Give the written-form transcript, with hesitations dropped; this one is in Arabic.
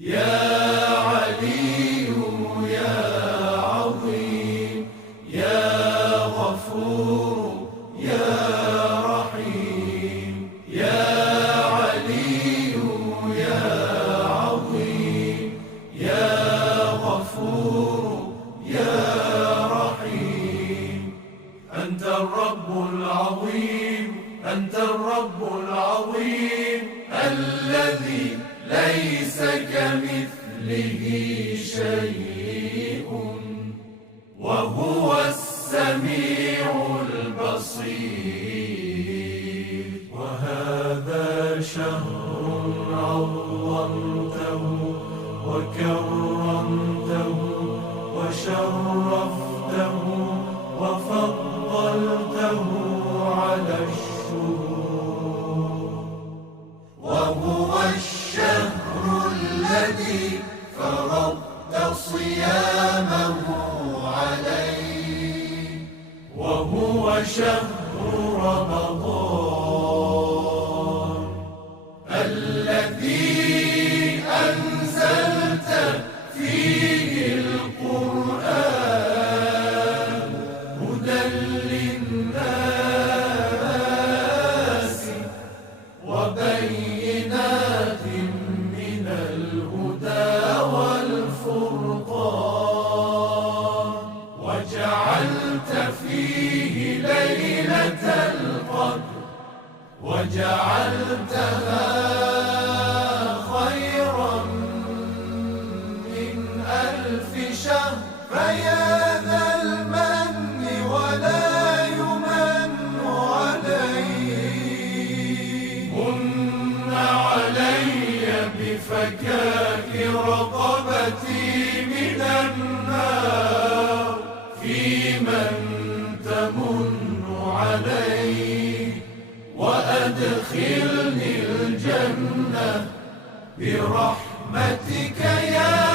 يا علي يا عظيم يا غفور يا رحيم يا علي يا عظيم يا غفور يا رحيم. أنت الرب العظيم أنت الرب العظيم الذي ليس كمثله شيء وهو السميع البصير. وهذا شهر عظمته وكرمته وشرفته وفضلته على الشهور، وهو الشهر الذي فرضت صيامه عليه، وهو شهر رمضان الذي أنزلت فيه القرآن هدى للناس وبينات من الهدى والفرقان، وجعلت فيه ليلة القدر وجعلتها خيرا من 1000 شهر. فيا ذا المن ولا يمن عليه، من علي بفكاك رقبتي من النار، في من تمن عليه وأدخلني الجنة برحمتك يا